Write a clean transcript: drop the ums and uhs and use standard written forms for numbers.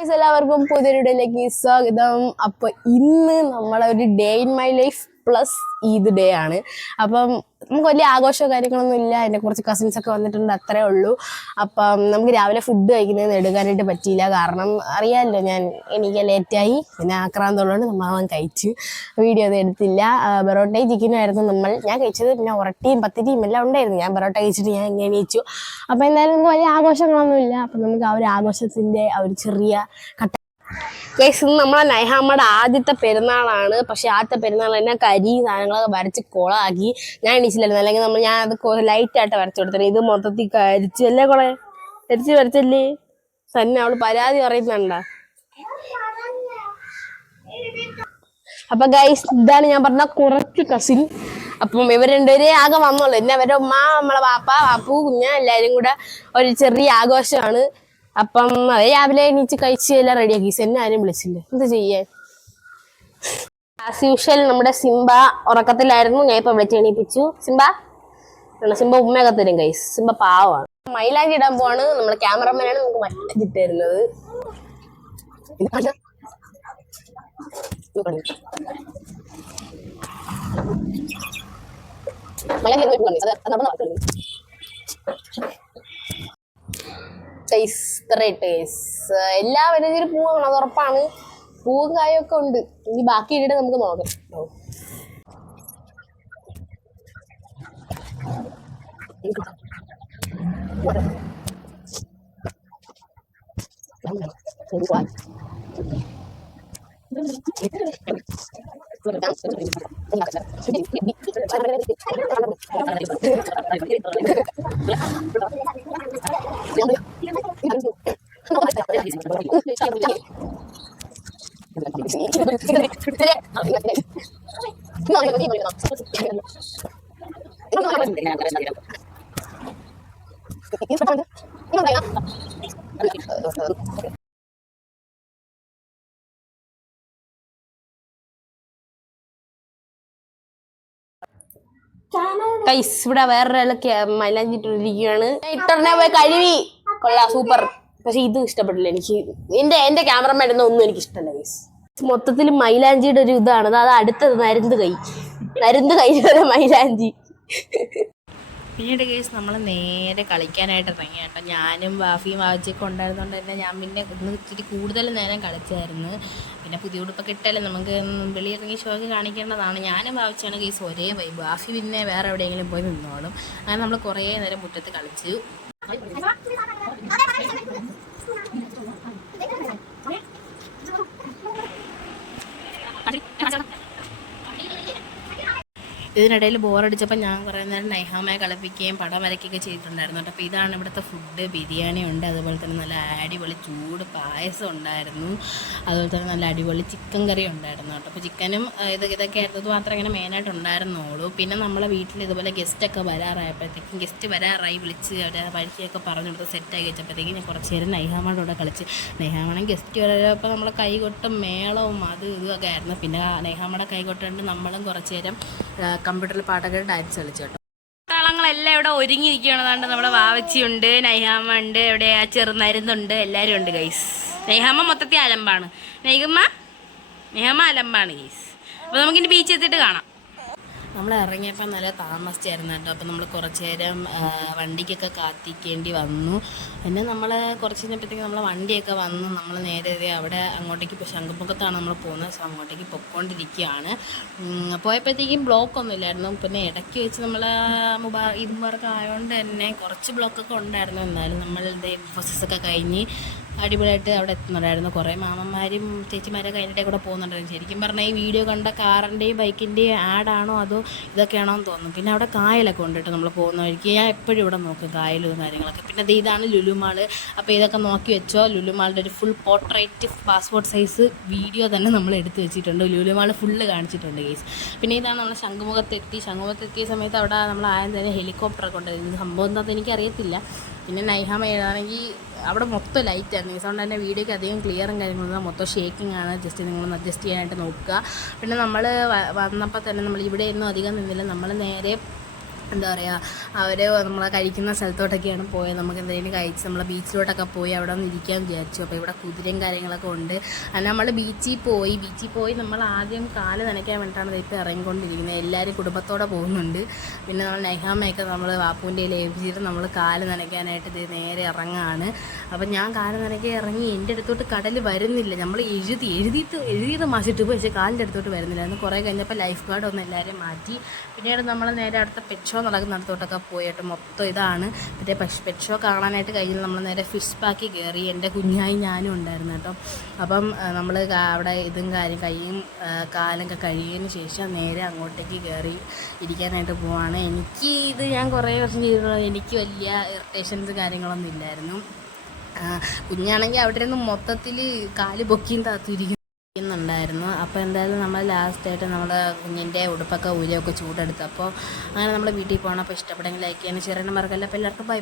എല്ലാവർക്കും പുതിയൊരു വീഡിയോയിലേക്ക് സ്വാഗതം. അപ്പൊ ഇന്ന് നമ്മളെ ഒരു day in my life plus Eid day ആണ്. അപ്പം നമുക്ക് വലിയ ആഘോഷമോ കാര്യങ്ങളൊന്നും ഇല്ല. എൻ്റെ കുറച്ച് കസിൻസ് ഒക്കെ വന്നിട്ടുണ്ട്, അത്രേ ഉള്ളൂ. അപ്പം നമുക്ക് രാവിലെ ഫുഡ് കഴിക്കുന്നത് എടുക്കാനായിട്ട് പറ്റിയില്ല. കാരണം അറിയാമല്ലോ, ഞാൻ എനിക്ക് ലേറ്റായി, പിന്നെ ആക്രാന്തമുള്ളതുകൊണ്ട് നമ്മൾ കഴിച്ചു. വീഡിയോ ഒന്നും എടുത്തില്ല. ബെറോട്ടയും ചിക്കനും ആയിരുന്നു ഞാൻ കഴിച്ചത്. പിന്നെ ഉറട്ടിയും പത്തിരിയും എല്ലാം ഉണ്ടായിരുന്നു. ഞാൻ ബെറോട്ട കഴിച്ചിട്ട് ഞാൻ ഇങ്ങനെ കഴിച്ചു. അപ്പം എന്തായാലും നമുക്ക് വലിയ ആഘോഷങ്ങളൊന്നും ഇല്ല. അപ്പം നമുക്ക് ആ ഒരു ആഘോഷത്തിൻ്റെ ആ ഒരു ചെറിയ ഇന്ന് നമ്മളെ നൈഹാമ്മയുടെ ആദ്യത്തെ പെരുന്നാളാണ്. പക്ഷെ ആദ്യത്തെ പെരുന്നാൾ തന്നെ കരി സാധനങ്ങളൊക്കെ വരച്ച് കുളമാക്കി. ഞാൻ എണീച്ചില്ലായിരുന്നു, അല്ലെങ്കിൽ ഞാൻ അത് ലൈറ്റായിട്ട് വരച്ചു കൊടുത്തത്. ഇത് മൊത്തത്തിൽ കരിച്ചു അല്ലേ, കുളെ വരച്ചല്ലേ തന്നെ. അവള് പരാതി പറയുന്നുണ്ട. അപ്പൊ ഗൈസ്, ഇതാണ് ഞാൻ പറഞ്ഞ കുറച്ച് കസിൻ. അപ്പം ഇവർ രണ്ടുപേരെ ആകെ വന്നോളൂ. എന്നെ അവരുടെ ഉമ്മ, നമ്മളെ വാപ്പു, കുഞ്ഞ എല്ലാരും കൂടെ ഒരു ചെറിയ ആഘോഷമാണ്. അപ്പം അത് രാവിലെ എണീച്ച് കഴിച്ച് എല്ലാം റെഡിയാക്കി. എന്നെ ആരും വിളിച്ചില്ല, എന്ത് ചെയ്യാൻ. ആസ് യൂഷ്വൽ നമ്മുടെ സിംബ ഉറക്കത്തിലായിരുന്നു. ഞാൻ ഇപ്പൊ വിളിച്ച് എണീപ്പിച്ചു. സിംബ ഉമ്മയൊക്കെ തരും ഗൈസ്. സിംബ പാവമാണ്. മൈലാഞ്ചി ഇടാൻ പോവാണ്. നമ്മുടെ ക്യാമറമാനാണ് നമുക്ക് മൈലാഞ്ചി ഇട്ട് തരുന്നത്. എല്ലാവരും ഇതിൽ പൂവാണ്, അത് ഉറപ്പാണ്. പൂവും കായൊക്കെ ഉണ്ട്. ഇനി ബാക്കി ഇട്ടിട്ട് നമുക്ക് നോക്കാം. ഇവിടെ വേറൊരാളൊക്കെ മൈലാഞ്ചിട്ടിരിക്കുകയാണ്. ഇട്ടറിനെ പോയി കഴുകി കൊള്ളാം, സൂപ്പർ. പക്ഷെ ഇത് ഇഷ്ടപ്പെട്ടില്ല എനിക്ക്. എന്റെ ക്യാമറമാൻ ഇടുന്ന ഒന്നും എനിക്ക് ഇഷ്ടമല്ല ഗൈസ്. മൊത്തത്തിൽ മൈലാഞ്ചിയുടെ ഒരു ഇതാണ്. അത് അടുത്തത് നരുന്ത് കൈ വരെ മൈലാഞ്ചി. പിന്നീട് കേസ് നമ്മൾ നേരെ കളിക്കാനായിട്ട് ഇറങ്ങി കേട്ടോ. ഞാനും വാഫിയും വാവച്ചൊക്കെ ഉണ്ടായിരുന്നതുകൊണ്ട് തന്നെ ഞാൻ പിന്നെ ഒന്ന് ഇച്ചിരി കൂടുതൽ നേരം കളിച്ചായിരുന്നു. പിന്നെ പുതിയ ഉടുപ്പൊക്കെ ഇട്ടാലും നമുക്ക് വെളിയിറങ്ങി ഷോക്ക് കാണിക്കേണ്ടതാണ്. ഞാനും വാവച്ചാണ് കേസ് ഒരേ വൈബ്. വാഫി പിന്നെ വേറെ എവിടെയെങ്കിലും പോയി നിന്നോളും. അങ്ങനെ നമ്മൾ കുറേ നേരം മുറ്റത്ത് കളിച്ചു. ഇതിനിടയിൽ ബോറടിച്ചപ്പോൾ ഞാൻ കുറേ നേരം നൈഹാമയെ കളിപ്പിക്കുകയും പടം വരയ്ക്കുകയൊക്കെ ചെയ്തിട്ടുണ്ടായിരുന്നു കേട്ടോ. അപ്പോൾ ഇതാണ് ഇവിടുത്തെ ഫുഡ്. ബിരിയാണി ഉണ്ട്, അതുപോലെ തന്നെ നല്ല അടിപൊളി ചൂട് പായസം ഉണ്ടായിരുന്നു, അതുപോലെ തന്നെ നല്ല അടിപൊളി ചിക്കൻ കറി ഉണ്ടായിരുന്നു കേട്ടോ. അപ്പോൾ ചിക്കനും ഇതൊക്കെ ആയിരുന്നു. ഇത് മാത്രമേ ഇങ്ങനെ മെയിനായിട്ട് ഉണ്ടായിരുന്നുള്ളൂ. പിന്നെ നമ്മളെ വീട്ടിൽ ഇതുപോലെ ഗസ്റ്റൊക്കെ വരാറായപ്പോഴത്തേക്കും, ഗസ്റ്റ് വരാറായി വിളിച്ച് അവരെ വഴിക്കൊക്കെ പറഞ്ഞു കൊടുത്ത് സെറ്റാക്കി വെച്ചപ്പോഴത്തേക്കും ഞാൻ കുറച്ച് നേരം നൈഹാമയുടെ കൂടെ കളിച്ച്. നൈഹാമണം ഗസ്റ്റ് വരപ്പോൾ നമ്മൾ കൈകൊട്ടും മേളവും അത് ഇതുമൊക്കെ ആയിരുന്നു. പിന്നെ നൈഹാമയുടെ കൈകൊട്ടുകൊണ്ട് നമ്മളും കുറച്ച് നേരം കമ്പ്യൂട്ടറിൽ പാട്ടൊക്കെ ഡാൻസ് കളിച്ചു കേട്ടോ. താളങ്ങളെല്ലാം ഇവിടെ ഒരുങ്ങിയിരിക്കുകയാണെന്നാണ്ട് നമ്മുടെ വാവച്ചിയുണ്ട്, നൈഹാമ ഉണ്ട്, ഇവിടെ ചെറുനരുന്നുണ്ട്, എല്ലാവരും ഉണ്ട് ഗൈസ്. നൈഹാമ മൊത്തത്തിൽ അലമ്പാണ്. നൈഹാമ അലമ്പാണ് ഗൈസ്. അപ്പോൾ നമുക്കിനി ബീച്ച് എത്തിയിട്ട് കാണാം. നമ്മൾ ഇറങ്ങിയപ്പോൾ നല്ല താമസിച്ചായിരുന്നു കേട്ടോ. അപ്പോൾ നമ്മൾ കുറച്ച് നേരം വണ്ടിക്കൊക്കെ കാത്തിക്കേണ്ടി വന്നു. പിന്നെ നമ്മൾ കുറച്ച് കഴിഞ്ഞപ്പോഴത്തേക്ക് നമ്മളെ വണ്ടിയൊക്കെ വന്ന് നമ്മൾ നേരെ അവിടെ അങ്ങോട്ടേക്ക് ഇപ്പോൾ ശംഖുമുഖത്താണ് നമ്മൾ പോകുന്നത്. സോ അങ്ങോട്ടേക്ക് പൊയ്ക്കൊണ്ടിരിക്കുകയാണ്. പോയപ്പോഴത്തേക്കും ബ്ലോക്കൊന്നും ഇല്ലായിരുന്നു. പിന്നെ ഇടയ്ക്ക് വെച്ച് നമ്മൾ ഇത് വർക്ക് ആയതുകൊണ്ട് തന്നെ കുറച്ച് ബ്ലോക്കൊക്കെ ഉണ്ടായിരുന്നു. എന്നാലും നമ്മൾ പ്രോസസ്സൊക്കെ കഴിഞ്ഞ് അടിപൊളിയായിട്ട് അവിടെ എത്തുന്നുണ്ടായിരുന്നു. കുറേ മാമന്മാരും ചേച്ചിമാരൊക്കെ അതിൻ്റെ കൂടെ പോകുന്നുണ്ടായിരുന്നു. ശരിക്കും പറഞ്ഞാൽ ഈ വീഡിയോ കണ്ട കാറിൻ്റെയും ബൈക്കിൻ്റെയും ആഡാണോ അതോ ഇതൊക്കെയാണോ എന്ന് തോന്നുന്നു. പിന്നെ അവിടെ കായലൊക്കെ കൊണ്ടിട്ട് നമ്മൾ പോകുന്ന വഴിക്ക് ഞാൻ എപ്പോഴും ഇവിടെ നോക്കും കായലും കാര്യങ്ങളൊക്കെ. പിന്നെ ഇതാണ് ലുലു മാൾ. അപ്പോൾ ഇതൊക്കെ നോക്കി വെച്ചോ. ലുലു മാളിൻ്റെ ഒരു full portrait passport size video തന്നെ നമ്മൾ എടുത്ത് വെച്ചിട്ടുണ്ട്. ലുലു മാൾ ഫുള്ള് കാണിച്ചിട്ടുണ്ട് കേസ്. പിന്നെ ഇതാണ് നമ്മൾ ശംഖുമുഖത്തെത്തിയ സമയത്ത് അവിടെ നമ്മൾ ആദ്യം തന്നെ ഹെലികോപ്റ്ററൊക്കെ ഉണ്ടായിരുന്നു. സംഭവം എന്താണെന്ന് എനിക്കറിയത്തില്ല. പിന്നെ നൈഹാമ ഏതാണെങ്കിൽ അവിടെ മൊത്തം ലൈറ്റായിരുന്നു. അതുകൊണ്ട് തന്നെ വീഡിയോയ്ക്ക് അധികം ക്ലിയറും കാര്യങ്ങളൊന്നും, മൊത്തം ഷേക്കിംഗ് ആണ്. ജസ്റ്റ് നിങ്ങളൊന്ന് അഡ്ജസ്റ്റ് ചെയ്യാനായിട്ട് നോക്കുക. പിന്നെ നമ്മൾ വന്നപ്പോൾ തന്നെ നമ്മൾ ഇവിടെ ഒന്നും അധികം നിന്നില്ല. നമ്മൾ നേരെ എന്താ പറയുക, അവർ നമ്മളെ കഴിക്കുന്ന സ്ഥലത്തോട്ടൊക്കെയാണ് പോയത്. നമുക്ക് എന്തെങ്കിലും കഴിച്ച് നമ്മൾ ബീച്ചിലോട്ടൊക്കെ പോയി അവിടെ ഒന്ന് ഇരിക്കാൻ വിചാരിച്ചു. അപ്പോൾ ഇവിടെ കുതിരയും കാര്യങ്ങളൊക്കെ ഉണ്ട്. അങ്ങനെ നമ്മൾ ബീച്ചിൽ പോയി നമ്മൾ ആദ്യം കാല് നനയ്ക്കാൻ വേണ്ടിയിട്ടാണ് ഇപ്പോൾ ഇറങ്ങിക്കൊണ്ടിരിക്കുന്നത്. എല്ലാവരും കുടുംബത്തോടെ പോകുന്നുണ്ട്. പിന്നെ നമ്മൾ നൈഹാമയൊക്കെ നമ്മൾ വാപ്പൂൻ്റെ ഏൽപ്പിച്ചിട്ട് നമ്മൾ കാല് നനയ്ക്കാനായിട്ട് ഇത് നേരെ ഇറങ്ങുകയാണ്. അപ്പം ഞാൻ കാല് നനയ്ക്കാൻ ഇറങ്ങി, എൻ്റെ അടുത്തോട്ട് കടൽ വരുന്നില്ല. നമ്മൾ എഴുതിയിട്ട് മാസിട്ട് പോയി, പക്ഷേ കാലിൻ്റെ അടുത്തോട്ട് വരുന്നില്ല. അന്ന് കുറേ കഴിഞ്ഞപ്പോൾ ലൈഫ് ഗാർഡ് ഒന്ന് എല്ലാവരും മാറ്റി. പിന്നീട് നമ്മൾ നേരെ അടുത്ത പെറ്റ് ഷോ നടക്കുന്നിടത്തോട്ടൊക്കെ പോയിട്ട് മൊത്തം ഇതാണ്. മറ്റേ പെറ്റ് ഷോ കാണാനായിട്ട് കഴിഞ്ഞാൽ നമ്മൾ നേരെ ഫിഷ് പാക്കി കയറി. എൻ്റെ കുഞ്ഞായി ഞാനും ഉണ്ടായിരുന്നു കേട്ടോ. അപ്പം നമ്മൾ അവിടെ കൈയും കാലൊക്കെ കഴിയുന്നതിന് ശേഷം നേരെ അങ്ങോട്ടേക്ക് കയറി ഇരിക്കാനായിട്ട് പോവാണ്. ഞാൻ കുറേ വർഷം ചെയ്തിട്ടുള്ള എനിക്ക് വലിയ ഇറിറ്റേഷൻസ് കാര്യങ്ങളൊന്നും ഇല്ലായിരുന്നു. കുഞ്ഞാണെങ്കിൽ അവിടെ നിന്ന് മൊത്തത്തിൽ കാല് പൊക്കിയും താത്തിരിക്കുന്നു ണ്ടായിരുന്നു. അപ്പോൾ എന്തായാലും നമ്മൾ ലാസ്റ്റായിട്ട് നമ്മുടെ കുഞ്ഞിൻ്റെ ഉടുപ്പൊക്കെ ഊരിയൊക്കെ ചൂടെടുത്തു. അപ്പോൾ അങ്ങനെ നമ്മൾ വീട്ടിൽ പോകണം. അപ്പോൾ ഇഷ്ടപ്പെടുമെങ്കിൽ ലൈക്ക് ചെയ്യാൻ, ഷെയർ ചെയ്യാൻ മറക്കല്ല. അപ്പോൾ എല്ലാവർക്കും ബൈ.